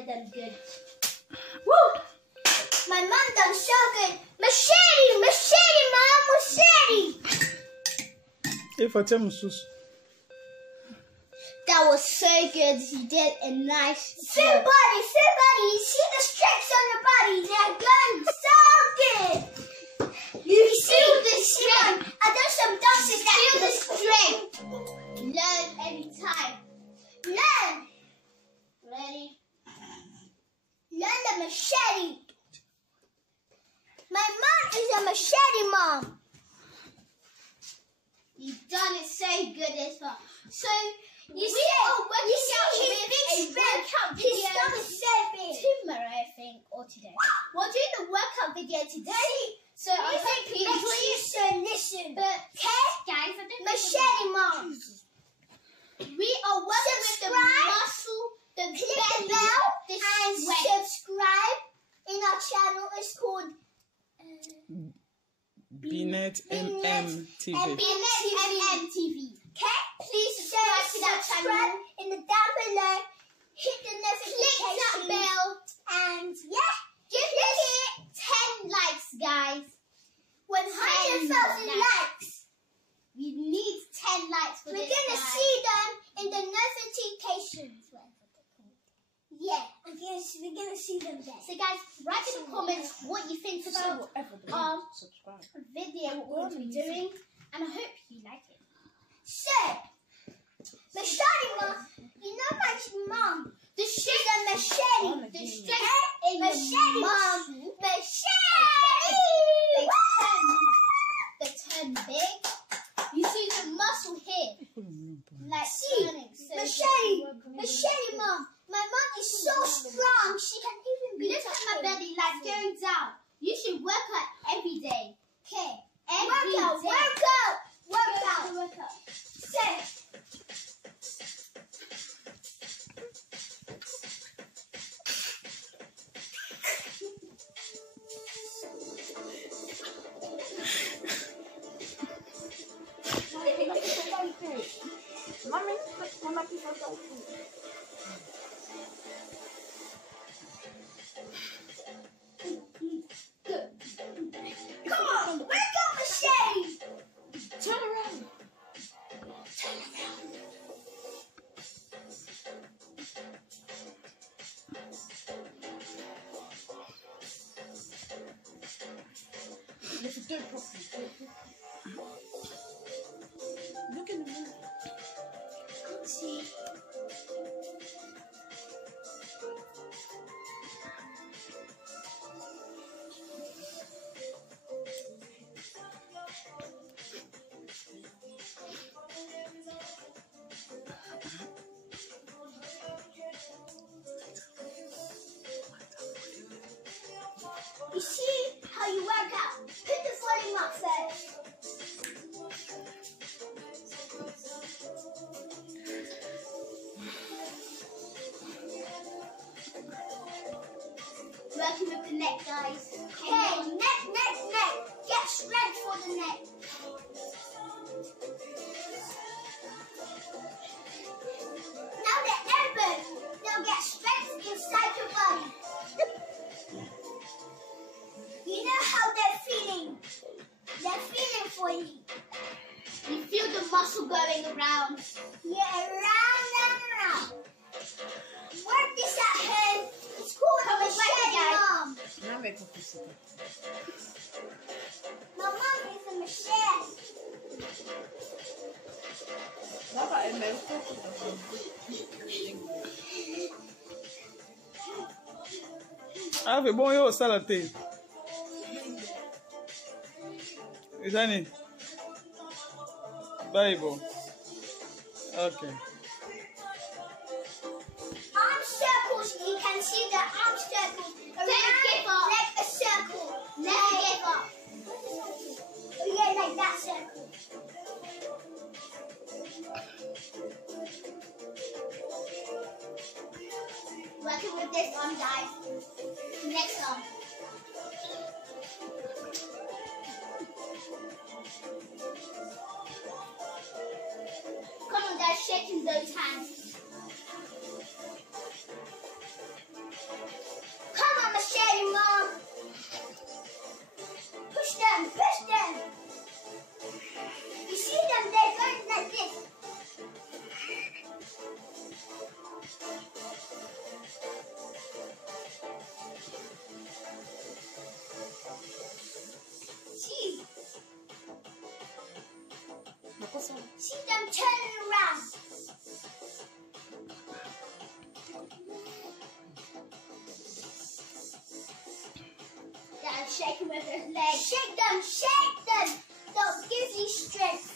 I done good. Woo! My mom done so good. Machete, machete, mom, machete. That was so good. She did a nice job. Somebody, you see the stripes on your body? They're done so good. You feel the strength. I done some dances that feel the strength. Learn anytime. Learn. Ready? Learn the machete. My mom is a machete mom. You've done it so good as well. So you see his workout video. His stomach is so big. Tomorrow, I think, or today. We're doing the workout video today. So I hope you enjoy it. Listen. But guys, I don't machete mom. We are working with the muscle, the bell, and subscribe in our channel. It's called Bnet TV. Bnet TV. Okay? Please subscribe to that channel. In the down below, hit the notification. Click that bell. And yeah, give it 10 likes, guys. 100,000 likes. We need 10 likes for this. We're gonna see them in the notifications. Yeah, we're gonna see them there. So guys, write in the comments what you think about our video, what we're going to be doing, and I hope you like it. So, machete mom, you know my mom. She's a machete. The strength in machete mom. Machete. They turn big. You see the muscle here. Like machete mom. My mom is so strong. She can even be. Look at my belly, like going down. You should work out every day. Okay. Every day. Work out. Sit. Look in the mirror. Can't see. You see how you work out. Put the volume up first. Working with the neck, guys. Okay, neck. Get strength for the neck. Now the elbow. Now get strength inside your body. You know how they're feeling. They're feeling for you. You feel the muscle going around. Yeah, around and around. Work this at home. It's called a machete mom. My mom is a machete. Ave bom eu sala te. Isani. Bible. Okay. Arm circles. You can see the arm circles. Don't give up. Like a circle. Never give up. Oh yeah, like that circle. Working with this arm, guys. Next arm. Come on, guys, shaking those hands. See them turning around. Dad, shake him with his legs. Shake them, shake them. They'll give you strength.